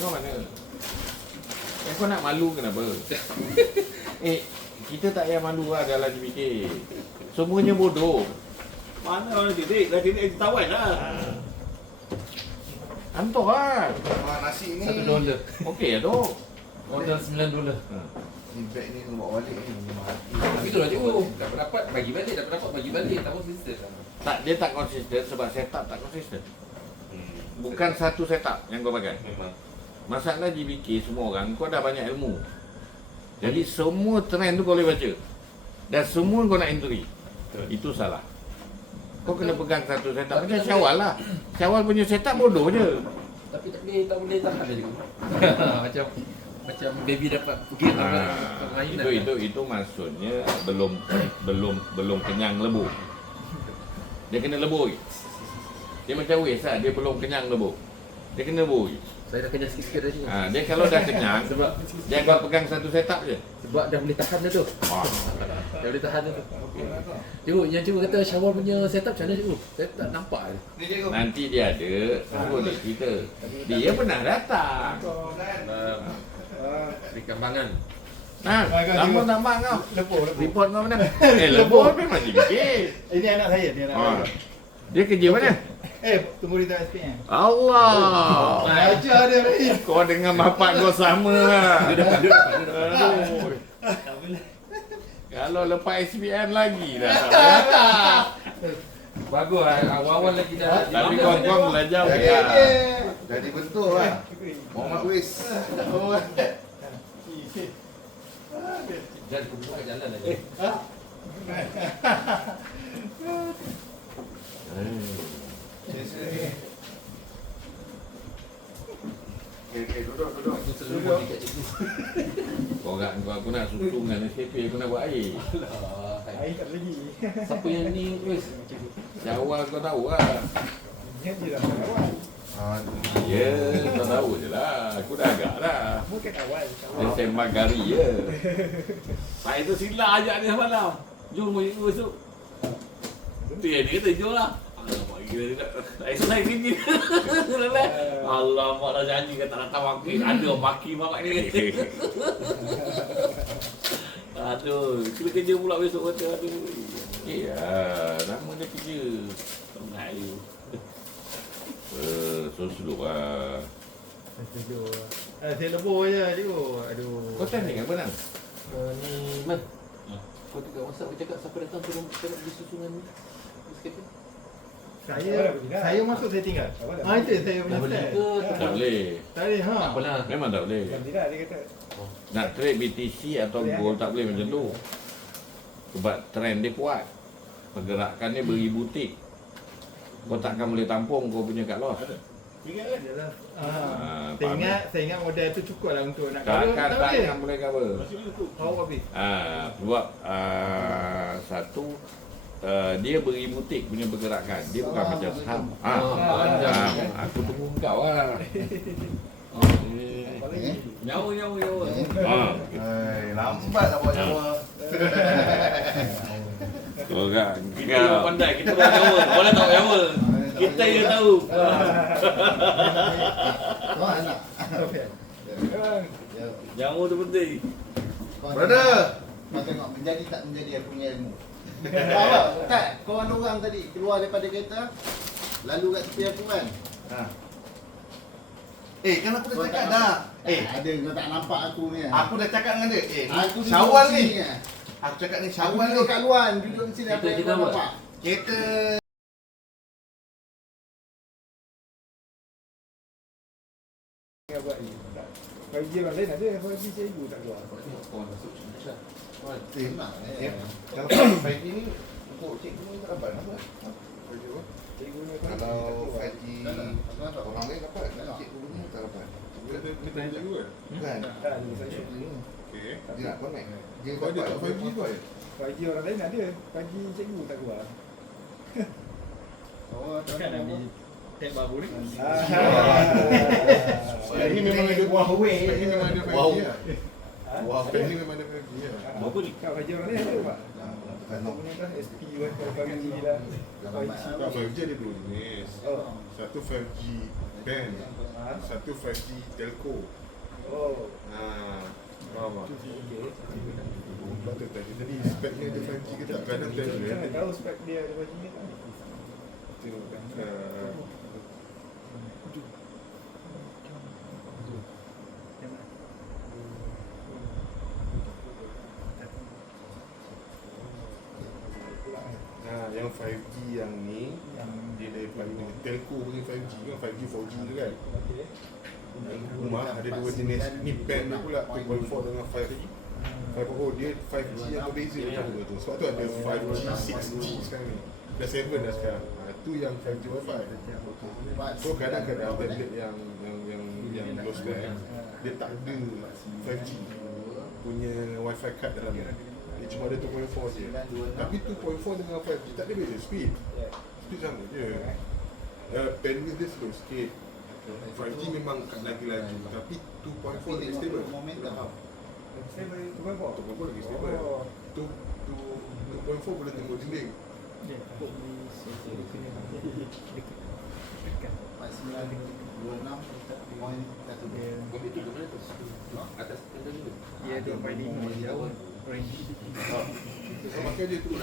Kau mana? Kau nak malu kenapa? Kita tak payah malu lah dalam GBK. Semuanya bodoh. Mana orang didik? Dah didik tawan lah. Hantar lah. Nasi ni $1. Okey lah tu. Modal $9. Ni beg ni kena bawa balik ni. Tapi itulah cikgu. Dah pendapat bagi balik, dah pendapat bagi balik. Tak konsisten. Tak, dia tak konsisten sebab setup tak konsisten. Bukan satu setup yang kau pakai. Memang. Masalah GBK semua orang, kau dah banyak ilmu. Jadi semua trend tu kau boleh baca. Dan semua kau nak entry. Itu salah. Kau kena pegang satu setup. Macam Syawal lah. Syawal punya setup bodoh je. Tapi tak boleh tahan dah cikgu. Macam baby dapat pergi Itu maksudnya belum kenyang lebu. Dia kena lebu lagi. Dia macam wes lah, dia belum kenyang lebu. Dia kena lebu lagi. Saya dah kenyang sikit-sikit dah cikgu. Dia kalau dah kenyang, Sebab dia akan pegang satu setup je. Sebab dah boleh tahan dah tu. Dah boleh tahan dah tu. Cikgu, yang cikgu kata Syawal punya setup macam mana cikgu? Saya tak nampak je. Ni cikgu. Nanti dia ada, suruh dia cerita. Dia pernah datang. Di Kambangan. Lama nampak kau. Lepo. Report kau mana? Lebu memang GBK. Ini anak saya, dia anak saya. Dia kerja mana? Tunggu di dalam SPM. Allah. Ajar dia ni. Kau dengan bapak kau sama lah. Aduh. Kalau lepas SPM lagi dah. Bagus lah, awal-awal lagi dah. Tapi kau belajar ya. Jadi bentuk lah. Muhammad Wis. Jangan kebuka jalan lah. Okay, duduk. Aku selalu buat dekat cikgu. Aku nak susu dengan SCP, aku nak buat air. Air tak lagi. Siapa yang ni Wis? Syawal kau tahu lah. Dia je lah kawan. Ya, kau tahu je lah. Aku dah agak dah. Bukan kawan. Dia sembang gari je. Pak itu sila ajak dia semalam. Jom masuk. Dia kata jom lah. Alamak gila dia nak. Saya kerja. Alamak dah janji kata tak datang maki. Ada maki mamak ni. Aduh, kena kerja pula besok kata aduh. Ya, nama dia kerja. Penat you. So slow lah. Saya lebur je, cikgu. Aduh. Kau tanya dengan Benang? Ni Man. Kau dekat WhatsApp kau cakap siapa datang tolong beli susu dengan ni. Sekejap. Saya masuk saya tinggal. Itu yang saya punya Dah beli plan. ke? Tak boleh. Tak boleh, ha. Tak apalah. Memang tak boleh. Tidak, dia kata. Nak trade BTC atau gold tak boleh macam tu. Sebab trend dia kuat. Pergerakan dia beribu tik. Kau takkan boleh tampung kau punya cut loss. Adalah. faham Saya ingat model tu cukup lah untuk nak cover. Takkan boleh cover. Power habis. Sebab satu dia beribu tik punya pergerakan. Dia bukan macam saham. Aku tunggu kau lah. Nyawa. Lambat lah buat Jawa. Kau kan. Kita pandai, kita dah Jawa. Orang tahu Jawa. Kita yang tahu. Kau anak. Jawa tu penting. Brother. Kau tengok menjadi tak menjadi aku punya ilmu. Tak, kawan orang tadi keluar daripada kereta lalu kat tepi aku kan. Kan aku dah cakap dah. Ada kau tak nampak aku ni. Aku dah cakap dengan dia. Aku duduk Syawal sini ni. kan. Aku cakap ni Aku Syawal ni. duduk kat luar, duduk di sini apa Kita yang kau buat. nampak? Kereta Bagi orang lain ada, bagi cikgu tak keluar. kalau pagi ni untuk cikgu ni tak dapat apa? Cikgu ni Kalau pagi orang lain dapat, cikgu ni tak dapat. Kita tanya cikgu kan? Kan? Tak, saya. Okey. Dia nak connect. Dia Kau ada tak 5G tu ya? Bagi orang lain ada, bagi cikgu tak keluar. Kan yang di tab baru ni. Ini memang ada Huawei. Ini memang ada 5G Wow. lah. Wah, Ini memang ada 5G lah. Berapa ni? Kau bagi orang lain ada pak. Satu punya dah SP Wi-Fi 5G lah. Tak, 5G ada dua jenis. Oh. Satu 5G band, satu 5G telco. Oh. Faham tak? Sebab tu tadi speknya ada 5G ke tak? Kadang tadi Saya nak tahu spek dia ada 5G ke tak? Yang 5G yang ni, dia daripada telco punya 5G kan, 5G 4G tu kan. Okey. Yang rumah ada dua jenis, ni band dia pula 2.4 dengan 5G. 5.0 dia 5G yang berbeza macam tu tu. Sebab tu ada 5G 6G sekarang ni. Dah 7 dah sekarang. Tu yang 5G Wi-Fi. So kadang-kadang tablet yang low spec dia tak ada 5G punya Wi-Fi card dalam dia. Dia cuma ada 2.4 je. Tapi 2.4 dengan 5G tak ada beza speed. Speed sama je. Bandwidth dia slow sikit. 5G memang lagi laju, tapi 2.4 lagi stable. Stable 2.4. 2.4 lagi stable. 2.4 boleh tembus dinding. Ya, aku beli dekat. 4926.1. Kopi tu ke mana tu? Atas tangga tu. Dia 2.5 jauh. Range. So pakai je tu. 2.4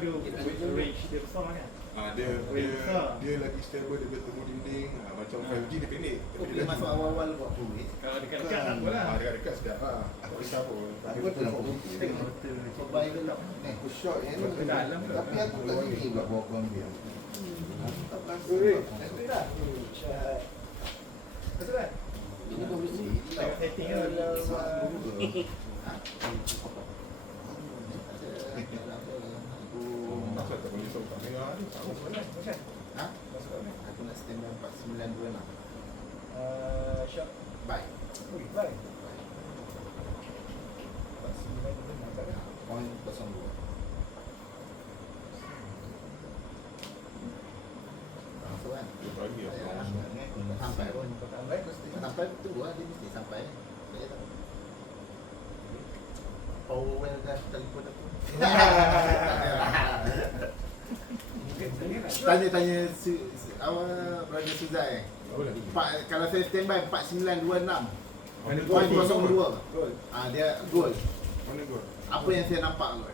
dia range dia besar kan? Dia lagi stable, dia boleh tembus dinding. Macam 5G dia pendek. Kau boleh masuk awal-awal buat duit. Kalau dekat-dekat tak apa lah. Dekat-dekat sedap lah. Tak kisah pun. Kau buy ke tak? Aku short yang ni. Dalam ke? Tapi aku tak sini pula bawa kau ambil. Tak Betul tak? Betul tak? Ini kau mesti Tengok setting kan. Masa tak boleh sok tak merah ni. Masuk kan? Ha? Masuk kan? Aku nak standby 4926. Shop. Buy. Ui, baik. 0.02. Masuk kan? Bagi apa? Sampai pun. Sampai mesti. Sampai tu lah, dia mesti sampai. Saya tak. Power well dah telefon aku. Tanya awak Brother Suzai. Kalau saya standby 4926. Mana Poin gold? 02. Gold. Dia gold. Mana gol? Apa yang saya nampak gold?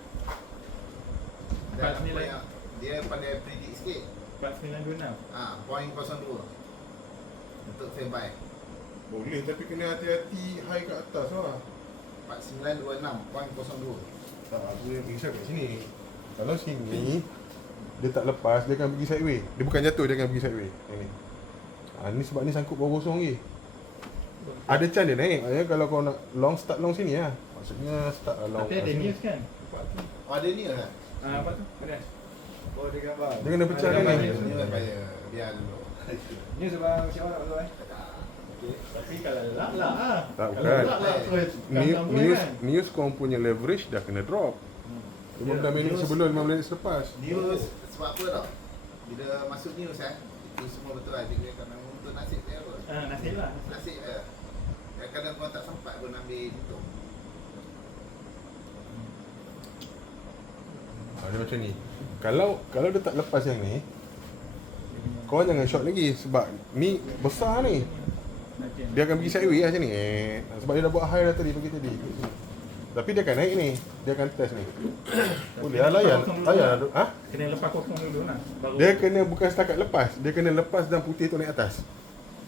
Dan apa 49. yang dia pandai predict sikit. 4926. Poin 02. Untuk standby. Boleh tapi kena hati-hati high kat atas lah. 4926 poin 02. Tak, aku yang risau kat sini. Kalau sini dia tak lepas, dia akan pergi sideway. Dia bukan jatuh, dia akan pergi sideway. Yang ni. Ni sebab ni sangkut bawah kosong lagi. Ada chance dia naik. Maknanya kalau kau nak long, start long sini lah. Maksudnya start long Tapi kat ada sini. news kan? Oh ada ni lah. Apa tu? Ada. Oh dia gambar. Dia kena pecah kan Ada ni. gambar Ni lah bayar biar dulu. News abang siapa nak masuk Tapi kalau lak-lak lah. Tak, Kalau bukan. lak-lak terus gam-gam kan? News kau punya leverage dah kena drop. 15 minit sebelum, 5 minit selepas. News sebab apa tau? Bila masuk news itu semua betul lah. Dia kata memang untuk nasib dia apa? Nasib lah. Nasib dia. Kadang-kadang kau tak sempat pun ambil untung. Dia macam ni. Kalau dia tak lepas yang ni, kau jangan short lagi sebab ni besar ni. Dia akan pergi sideway lah macam ni. Sebab dia dah buat high dah tadi pagi tadi. Tapi dia akan naik ni. Dia akan test ni. Boleh lah layan. Kena lepas kosong dulu lah. Dia kena bukan setakat lepas. Dia kena lepas dan putih tu naik atas.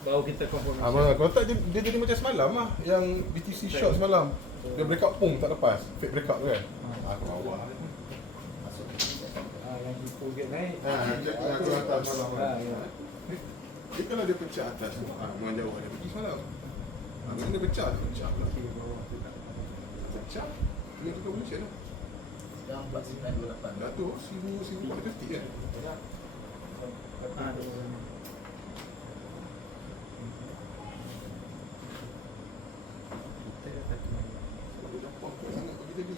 Baru kita confirm. Kalau tak dia jadi macam semalam lah. Yang BTC short semalam. Dia breakout pum tak lepas. Fake breakout tu kan. Aku bawa. Masuk Yang kita get naik. Aku hantar semalam kan. Ya. Dia kalau dia pecah atas tu, memang jauh dia pergi semalam. Bila dia pecah pula. Pecah, dia tukar position lah. sekarang 4928. Dah tu, 1,450 kan? Dia dapat kuat sangat bagi tadi.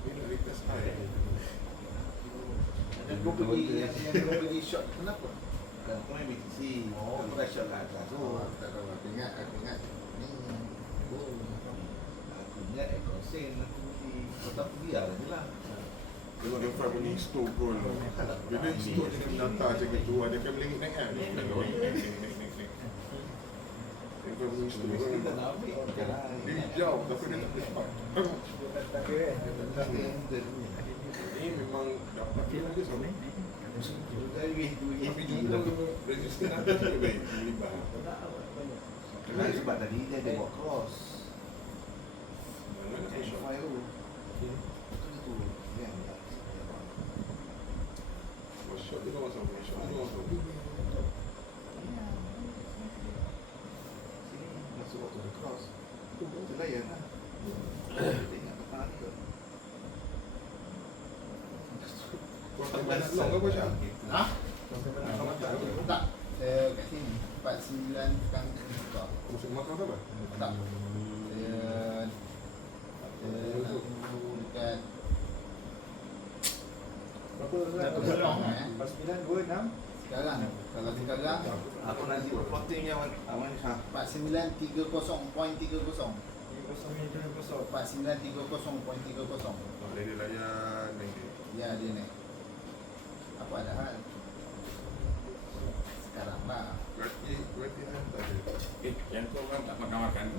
Dia nak request high. Dan kau pergi shot kenapa? Kan kau main BTC. Kau bukan shot kat atas tu. Tak tahu aku ingat ni. Aku ingat ekor sen aku pergi. Kau tak pergi lah. ada file punya histo pun. Bila histo jenis data macam gitu, ada akan melengit naik kan? Naik. Yang file punya histo kan. Dia hijau tapi dia tak boleh cepat. Ini memang dapat dia dia sama. Tapi jumpa resisten apa juga baik. Melibat. Sebab tadi dia ada buat cross. Mana nak shot? File tu. Itu yang Shot tu orang sama. Shot tu orang sama. masuk waktu dia cross. Itu layan lah. Kita ingat petang ni ke? Kau tak main long ke apa Syah? Ha? Kau makan ke? Tak. Saya kat sini 49 tukang buka. Kau masuk makan ke apa? Tak. Saya nak tunggu dekat Berapa Nak orang? potong, 49, 26. sekarang. Kalau sekarang Aku nanti buat plotting yang awal Syah. 4930.30. 30.30. 4930.30. Dia layan nanti. Ya dia naik. Apa ada hal? Sekarang lah. Berarti tak ada. Yang tu orang tak makan-makan.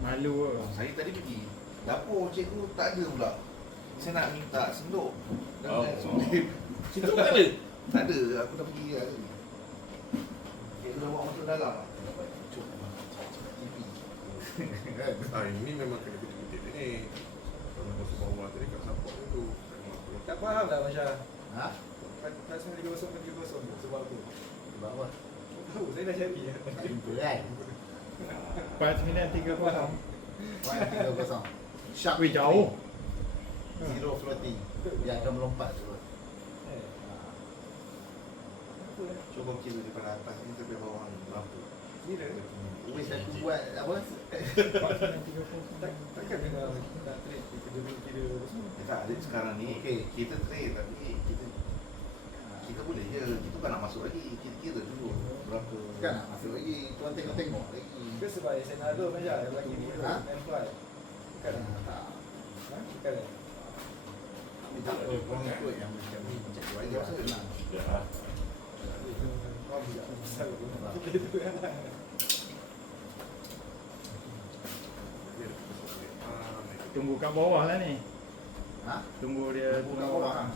Malu lah. Saya tadi pergi dapur cikgu tak ada pula. Saya nak minta senduk. Oh. Situ tak ada. Tak ada, aku dah pergi hari ni. Cikgu dah bawa masuk dalam. TV. Ini memang kena kutip-kutip ni. Kalau masuk bawah tadi kat support tu. Tak faham tak Masya? Ha? Pasal 30 sebab apa? Bawah. Tahu, saya dah cari. Tak jumpa kan? 4930. 4930. Sharp. Weh, jauh. Zero floating. Dia akan melompat terus. Cuba kira daripada atas ni sampai bawah ni berapa? Gila. Wis aku buat apa? Takkan memang nak trade kira semua. Tak, ada sekarang ni Okey. kita trade tapi kita boleh je. Kita kan nak masuk lagi. Kita kira dulu berapa. Kan nak masuk lagi. Tuan tengok-tengok lagi. Ke sebab senado Masya yang lagi ni Ha? M5. Bukan. Tak. Ha? Bukan. Tak ada orang ikut yang macam ni. Macam tu aja. Senang. Ya. Tunggu kat bawah lah ni. Ha? Tunggu dia Tunggu kat bawah.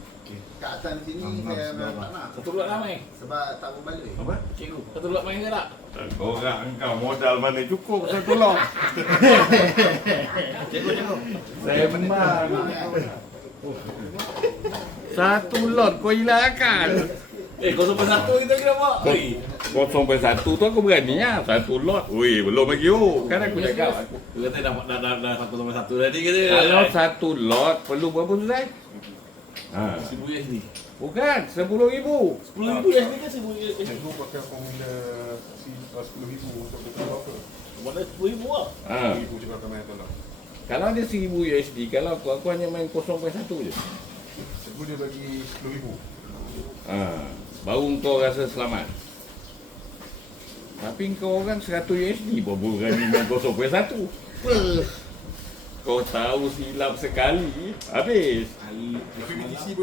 Kat atas sini saya memang tak nak. Satu lot ramai. Sebab tak berbaloi. Apa? Cikgu, satu lot main ke tak? Orang engkau modal mana cukup satu lot. Cikgu. Saya memang. Satu lot kau hilangkan. 0.1 kita kena buat. Oi. 0.1 tu aku berani lah. Satu lot. Ui, belum lagi oh. Kan aku cakap. Aku kata dah 1.1 tadi kata. Kalau satu lot perlu berapa Susai? Ha. 1000 USD. Bukan, 10,000. 10,000 USD kan 1000 USD. Cikgu pakai formula 10,000 untuk betul apa? Mana 10,000 lah. Ha. 10,000 cikgu akan main tolak. Kalau dia 1,000 USD, kalau aku hanya main 0.1 je. Cikgu dia bagi 10,000. Ha. Baru kau rasa selamat. Tapi kau orang 100 USD, baru berani main 0.1. Kau tahu silap sekali, habis. Tapi BTC pun